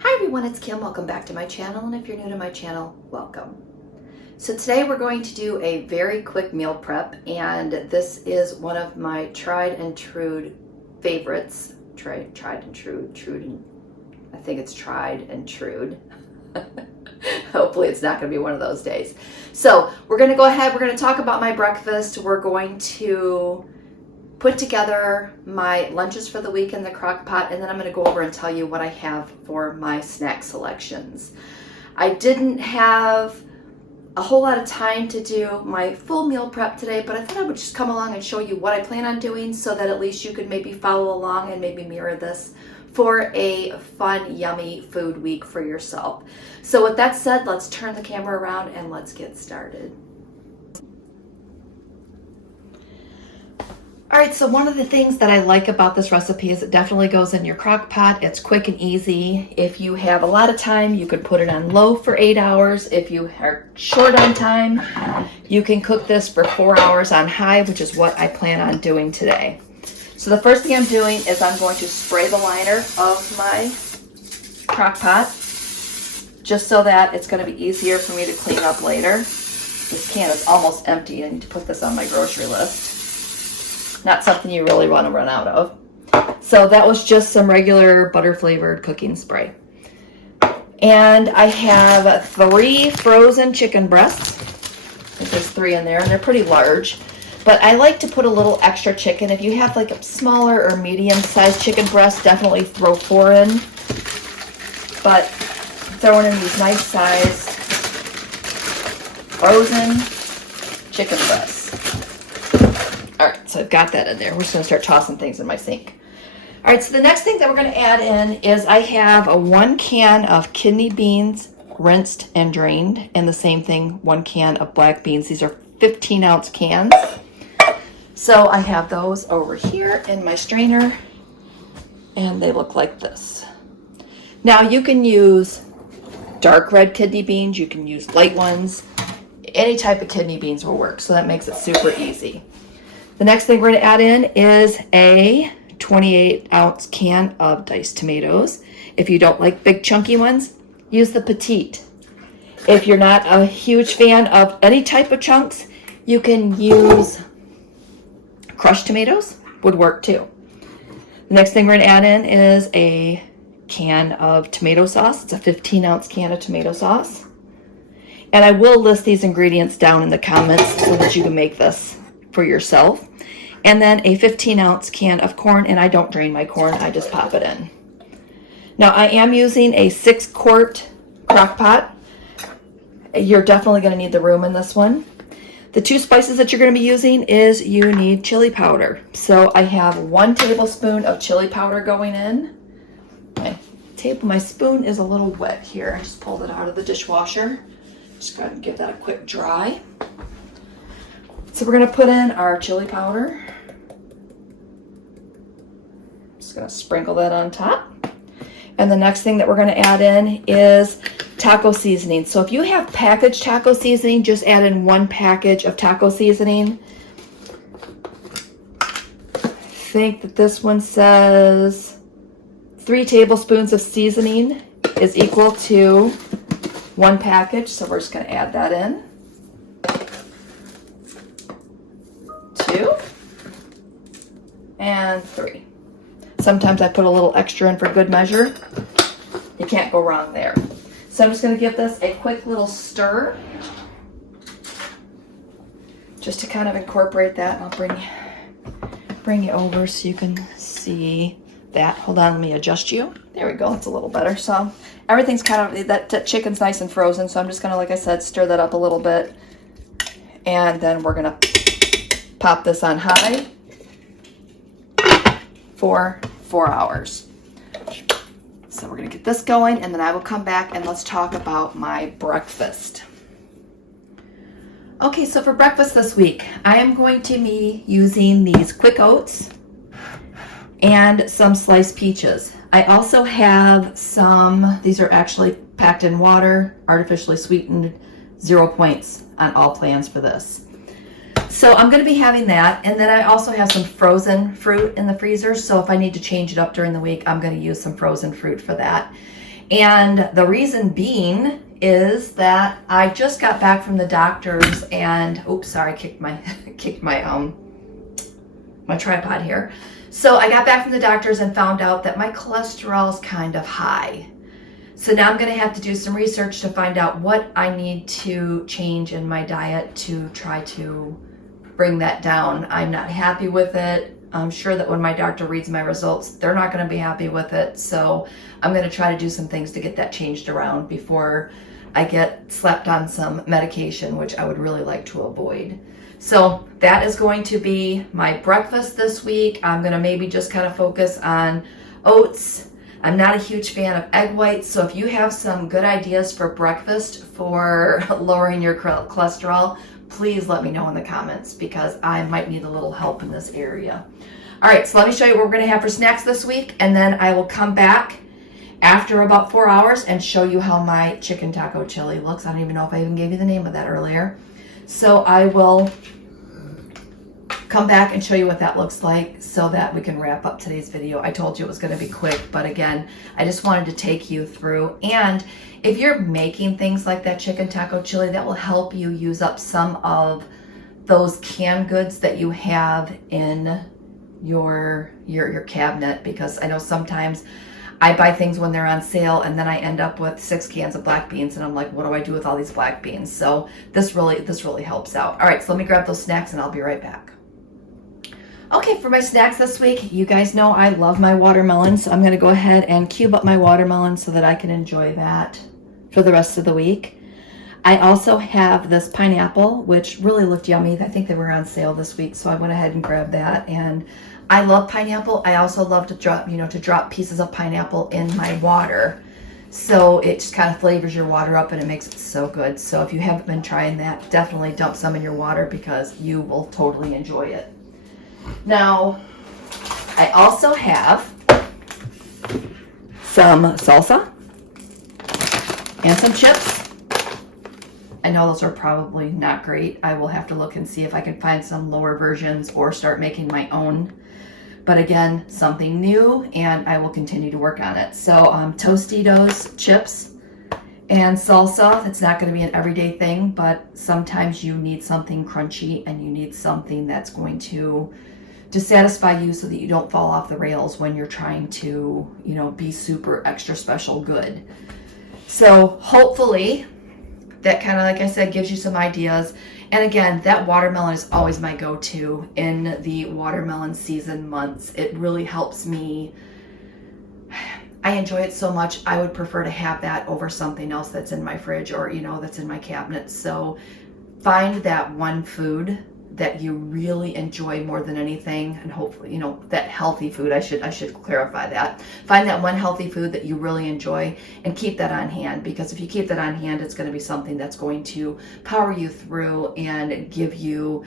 Hi everyone, it's Kim. Welcome back to my channel, and if you're new to my channel, welcome. So today we're going to do a very quick meal prep, and this is one of my tried and true favorites. Tried and true, I think it's tried and true. Hopefully it's not going to be one of those days. So we're going to go ahead, we're going to talk about my breakfast. We're going to put together my lunches for the week in the crock pot, and then I'm going to go over and tell you what I have for my snack selections. I didn't have a whole lot of time to do my full meal prep today, but I thought I would just come along and show you what I plan on doing so that at least you could maybe follow along and maybe mirror this for a fun, yummy food week for yourself. So with that said, let's turn the camera around and let's get started. All right, so one of the things that I like about this recipe is it definitely goes in your crock pot. It's quick and easy. If you have a lot of time, you could put it on low for 8 hours. If you are short on time, you can cook this for 4 hours on high, which is what I plan on doing today. So the first thing I'm doing is I'm going to spray the liner of my crock pot, just so that it's going to be easier for me to clean up later. This can is almost empty. I need to put this on my grocery list. Not something you really want to run out of. So that was just some regular butter flavored cooking spray. And I have 3 frozen chicken breasts. I think there's 3 in there, and they're pretty large. But I like to put a little extra chicken. If you have like a smaller or medium sized chicken breast, definitely throw 4 in. But throwing in these nice sized frozen chicken breasts. All right, so I've got that in there. We're just gonna start tossing things in my sink. All right, so the next thing that we're gonna add in is I have a 1 can of kidney beans, rinsed and drained, and the same thing, 1 can of black beans. These are 15-ounce cans. So I have those over here in my strainer, and they look like this. Now you can use dark red kidney beans, you can use light ones. Any type of kidney beans will work, so that makes it super easy. The next thing we're going to add in is a 28-ounce can of diced tomatoes. If you don't like big chunky ones, use the petite. If you're not a huge fan of any type of chunks, you can use crushed tomatoes, would work too. The next thing we're going to add in is a can of tomato sauce. It's a 15-ounce can of tomato sauce. And I will list these ingredients down in the comments so that you can make this for yourself. And then a 15-ounce can of corn, and I don't drain my corn, I just pop it in. Now I am using a 6-quart crock pot. You're definitely going to need the room in this one. The 2 spices that you're going to be using is you need chili powder. So I have 1 tablespoon of chili powder going in. My spoon is a little wet here. I just pulled it out of the dishwasher. Just go ahead and give that a quick dry. So we're going to put in our chili powder. Just going to sprinkle that on top. And the next thing that we're going to add in is taco seasoning. So if you have packaged taco seasoning, just add in 1 package of taco seasoning. I think that this one says 3 tablespoons of seasoning is equal to 1 package. So we're just going to add that in. 2 and 3. Sometimes I put a little extra in for good measure. You can't go wrong there. So I'm just going to give this a quick little stir just to kind of incorporate that. I'll bring you over so you can see that. Hold on, let me adjust you. There we go, it's a little better. So everything's kind of, that chicken's nice and frozen, so I'm just going to, like I said, stir that up a little bit. And then we're going to pop this on high for 4 hours. So we're going to get this going, and then I will come back and let's talk about my breakfast. Okay, so for breakfast this week, I am going to be using these quick oats and some sliced peaches. I also have some, these are actually packed in water, artificially sweetened, 0 points on all plans for this. So I'm going to be having that, and then I also have some frozen fruit in the freezer, so if I need to change it up during the week, I'm going to use some frozen fruit for that. And the reason being is that I just got back from the doctors and, oops, sorry, I kicked my my tripod here. So I got back from the doctors and found out that my cholesterol is kind of high. So now I'm going to have to do some research to find out what I need to change in my diet to try to bring that down. I'm not happy with it. I'm sure that when my doctor reads my results, they're not going to be happy with it. So I'm going to try to do some things to get that changed around before I get slapped on some medication, which I would really like to avoid. So that is going to be my breakfast this week. I'm going to maybe just kind of focus on oats. I'm not a huge fan of egg whites, so if you have some good ideas for breakfast for lowering your cholesterol, please let me know in the comments because I might need a little help in this area. All right, so let me show you what we're going to have for snacks this week, and then I will come back after about 4 hours and show you how my chicken taco chili looks. I don't even know if I even gave you the name of that earlier. So I will come back and show you what that looks like so that we can wrap up today's video. I told you it was going to be quick, but again, I just wanted to take you through. And if you're making things like that chicken taco chili, that will help you use up some of those canned goods that you have in your cabinet, because I know sometimes I buy things when they're on sale and then I end up with 6 cans of black beans and I'm like, what do I do with all these black beans? So this really helps out. All right, so let me grab those snacks and I'll be right back. Okay, for my snacks this week, you guys know I love my watermelon, so I'm going to go ahead and cube up my watermelon so that I can enjoy that for the rest of the week. I also have this pineapple, which really looked yummy. I think they were on sale this week, so I went ahead and grabbed that. And I love pineapple. I also love to drop pieces of pineapple in my water. So it just kind of flavors your water up and it makes it so good. So if you haven't been trying that, definitely dump some in your water because you will totally enjoy it. Now, I also have some salsa and some chips. I know those are probably not great. I will have to look and see if I can find some lower versions or start making my own. But again, something new, and I will continue to work on it. So Tostitos, chips, and salsa. It's not going to be an everyday thing, but sometimes you need something crunchy and you need something that's going to satisfy you so that you don't fall off the rails when you're trying to, be super extra special good. So hopefully that kind of, like I said, gives you some ideas. And again, that watermelon is always my go-to in the watermelon season months. It really helps me. I enjoy it so much. I would prefer to have that over something else that's in my fridge or, that's in my cabinet. So find that one food that you really enjoy more than anything, and hopefully, that healthy food. I should clarify that. Find that one healthy food that you really enjoy and keep that on hand, because if you keep that on hand, it's going to be something that's going to power you through and give you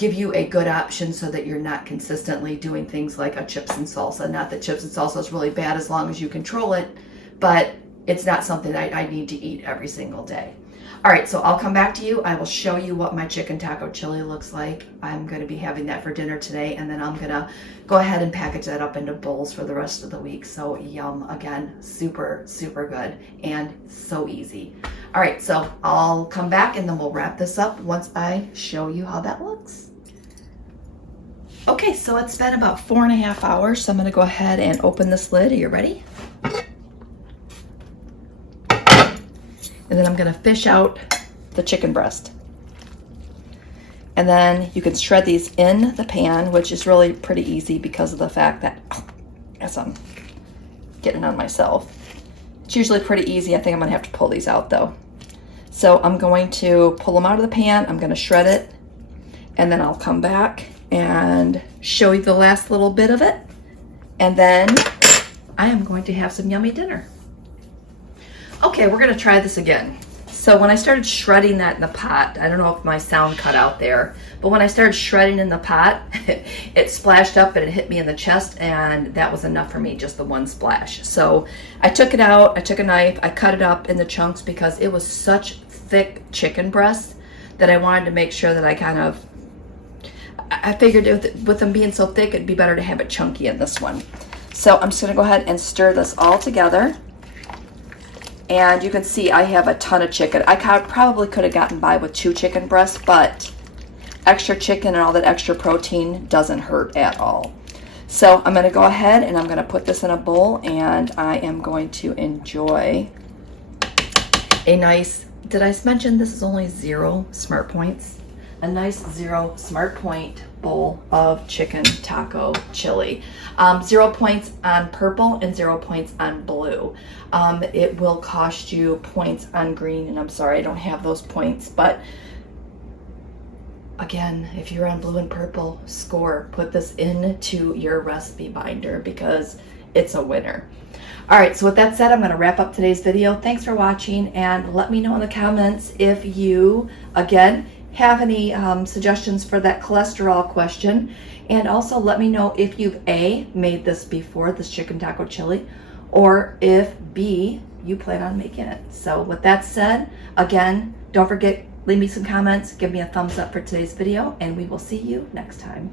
a good option so that you're not consistently doing things like a chips and salsa. Not that chips and salsa is really bad as long as you control it, but it's not something I need to eat every single day. All right, so I'll come back to you. I will show you what my chicken taco chili looks like. I'm going to be having that for dinner today, and then I'm going to go ahead and package that up into bowls for the rest of the week. So yum, again, super, super good and so easy. All right, so I'll come back and then we'll wrap this up once I show you how that looks. Okay, so it's been about 4.5 hours, so I'm going to go ahead and open this lid. Are you ready? And then I'm going to fish out the chicken breast. And then you can shred these in the pan, which is really pretty easy because of the fact that, as I'm getting on myself, it's usually pretty easy. I think I'm going to have to pull these out though. So I'm going to pull them out of the pan. I'm going to shred it. And then I'll come back and show you the last little bit of it. And then I am going to have some yummy dinner. Okay, we're going to try this again. So when I started shredding that in the pot, I don't know if my sound cut out there, but when I started shredding in the pot, it splashed up and it hit me in the chest, and that was enough for me, just the one splash. So I took it out, I took a knife, I cut it up in the chunks because it was such thick chicken breast that I wanted to make sure that I figured with them being so thick, it'd be better to have it chunky in this one. So I'm just going to go ahead and stir this all together. And you can see I have a ton of chicken. I probably could have gotten by with 2 chicken breasts, but extra chicken and all that extra protein doesn't hurt at all. So I'm going to go ahead and I'm going to put this in a bowl, and I am going to enjoy a nice, did I mention this is only 0 smart points? A nice 0 smart point bowl of chicken taco chili. 0 points on purple and 0 points on blue. It will cost you points on green, and I'm sorry I don't have those points, but again, if you're on blue and purple, score. Put this into your recipe binder because it's a winner. All right, so with that said, I'm going to wrap up today's video. Thanks for watching, and let me know in the comments if you, again, have any suggestions for that cholesterol question. And also let me know if you've A, made this before, this chicken taco chili, or if B, you plan on making it. So with that said, again, don't forget, leave me some comments, give me a thumbs up for today's video, and we will see you next time.